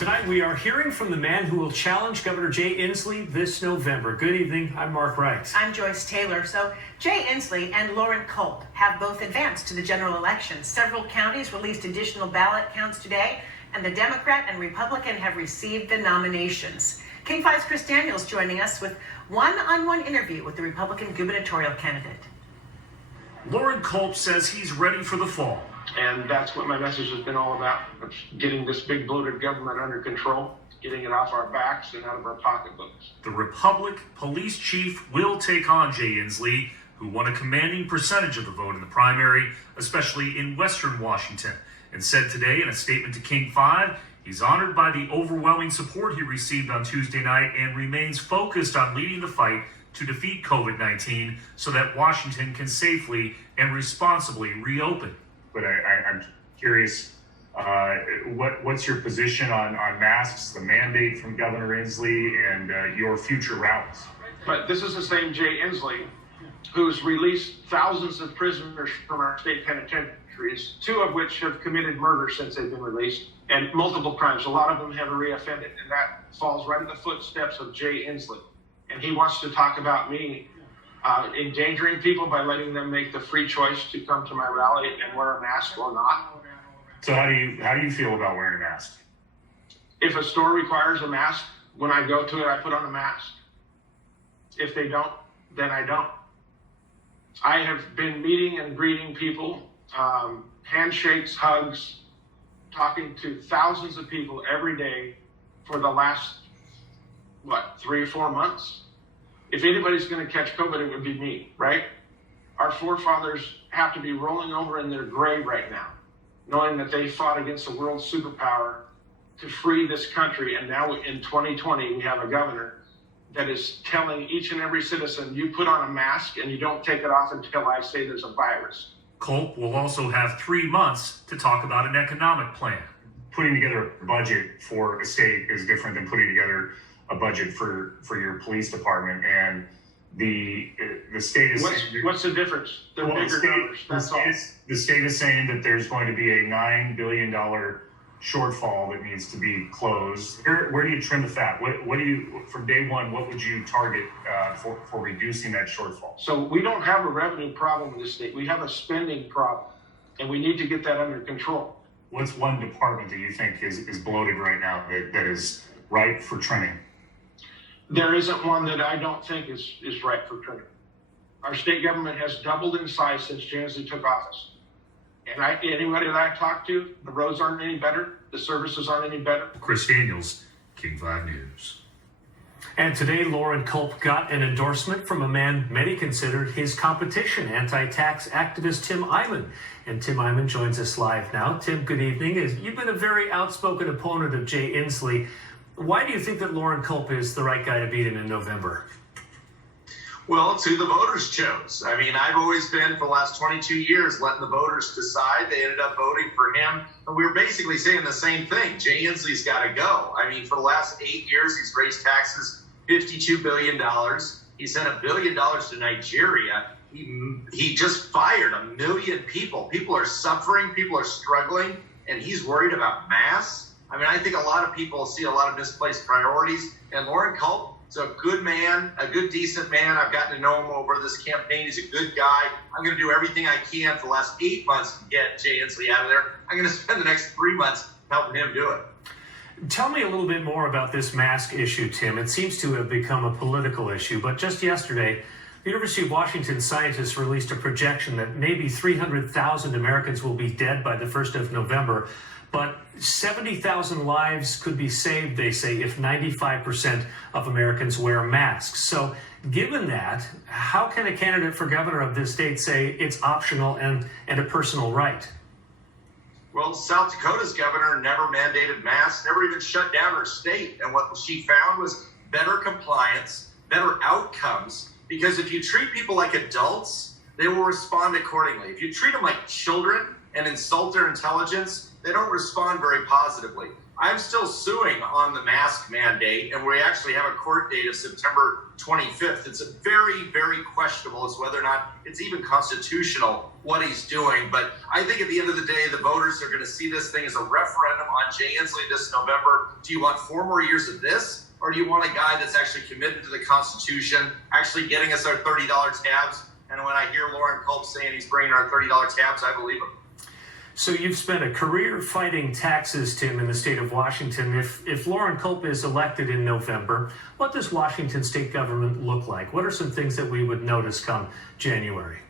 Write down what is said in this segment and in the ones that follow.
Tonight we are hearing from the man who will challenge Governor Jay Inslee this November. Good evening, I'm Mark Wright. I'm Joyce Taylor. So Jay Inslee and Loren Culp have both advanced to the general election. Several counties released additional ballot counts today, and the Democrat and Republican have received the nominations. King 5's Chris Daniels joining us with one-on-one interview with the Republican gubernatorial candidate. Loren Culp says he's ready for the fall. And that's what my message has been all about, getting this big bloated government under control, getting it off our backs and out of our pocketbooks. The Republic police chief will take on Jay Inslee, who won a commanding percentage of the vote in the primary, especially in Western Washington, and said today in a statement to King 5, he's honored by the overwhelming support he received on Tuesday night and remains focused on leading the fight to defeat COVID-19 so that Washington can safely and responsibly reopen. But I'm curious, what's your position on masks, the mandate from Governor Inslee, and your future routes? But this is the same Jay Inslee who's released thousands of prisoners from our state penitentiaries, two of which have committed murder since they've been released, and multiple crimes. A lot of them have reoffended, and that falls right in the footsteps of Jay Inslee. And he wants to talk about me endangering people by letting them make the free choice to come to my rally and wear a mask or not. So how do you feel about wearing a mask? If a store requires a mask, when I go to it, I put on a mask. If they don't, then I don't. I have been meeting and greeting people, handshakes, hugs, talking to thousands of people every day for the last, 3 or 4 months? If anybody's going to catch COVID, it would be me, right? Our forefathers have to be rolling over in their grave right now, knowing that they fought against a world superpower to free this country. And now in 2020, we have a governor that is telling each and every citizen, you put on a mask and you don't take it off until I say there's a virus. Culp will also have 3 months to talk about an economic plan. Putting together a budget for a state is different than putting together a budget for your police department, and the state is what's the difference? They're bigger numbers. That's all. The state is saying that there's going to be a $9 billion shortfall that needs to be closed. Where do you trim the fat? What do you, from day one, what would you target for reducing that shortfall? So we don't have a revenue problem in this state. We have a spending problem, and we need to get that under control. What's one department that you think is bloated right now that is ripe for trimming? There isn't one that I don't think is right for trimming. Our state government has doubled in size since Jansley took office. And anybody that I talk to, the roads aren't any better, the services aren't any better. Chris Daniels, King 5 News. And today, Loren Culp got an endorsement from a man many considered his competition, anti-tax activist Tim Eyman. And Tim Eyman joins us live now. Tim, good evening. You've been a very outspoken opponent of Jay Inslee. Why do you think that Loren Culp is the right guy to beat him in November? Well, it's who the voters chose. I mean, I've always been, for the last 22 years, letting the voters decide. They ended up voting for him. And we were basically saying the same thing. Jay Inslee's got to go. I mean, for the last 8 years, he's raised taxes $52 billion. He sent $1 billion to Nigeria. He just fired 1 million people. People are suffering. People are struggling. And he's worried about masks. I mean, I think a lot of people see a lot of misplaced priorities. And Loren Culp is a good man, a good, decent man. I've gotten to know him over this campaign. He's a good guy. I'm going to do everything I can for the last 8 months to get Jay Inslee out of there. I'm going to spend the next 3 months helping him do it. Tell me a little bit more about this mask issue, Tim. It seems to have become a political issue, but just yesterday, the University of Washington scientists released a projection that maybe 300,000 Americans will be dead by the 1st of November. But 70,000 lives could be saved, they say, if 95% of Americans wear masks. So given that, how can a candidate for governor of this state say it's optional and a personal right? Well, South Dakota's governor never mandated masks, never even shut down her state. And what she found was better compliance, better outcomes, because if you treat people like adults, they will respond accordingly. If you treat them like children and insult their intelligence, they don't respond very positively. I'm still suing on the mask mandate, and we actually have a court date of September 25th. It's a very, very questionable as whether or not it's even constitutional what he's doing. But I think at the end of the day, the voters are going to see this thing as a referendum on Jay Inslee this November. Do you want 4 more years of this? Or do you want a guy that's actually committed to the Constitution, actually getting us our $30 tabs? And when I hear Loren Culp saying he's bringing our $30 tabs, I believe him. So you've spent a career fighting taxes, Tim, in the state of Washington. If Loren Culp is elected in November, what does Washington state government look like? What are some things that we would notice come January?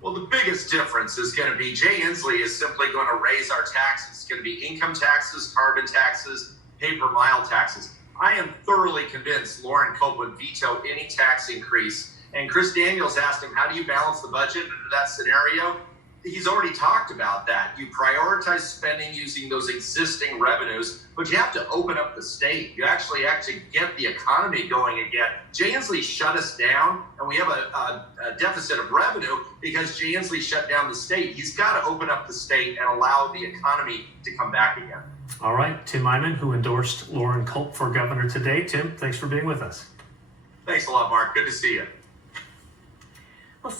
Well, the biggest difference is going to be Jay Inslee is simply going to raise our taxes. It's going to be income taxes, carbon taxes, pay-per-mile taxes. I am thoroughly convinced Loren Culp would veto any tax increase. And Chris Daniels asked him, how do you balance the budget under that scenario? He's already talked about that. You prioritize spending using those existing revenues, but you have to open up the state. You actually have to get the economy going again. Jay Inslee shut us down, and we have a deficit of revenue because Jay Inslee shut down the state. He's got to open up the state and allow the economy to come back again. All right, Tim Eyman, who endorsed Loren Culp for governor today. Tim, thanks for being with us. Thanks a lot, Mark. Good to see you. Well,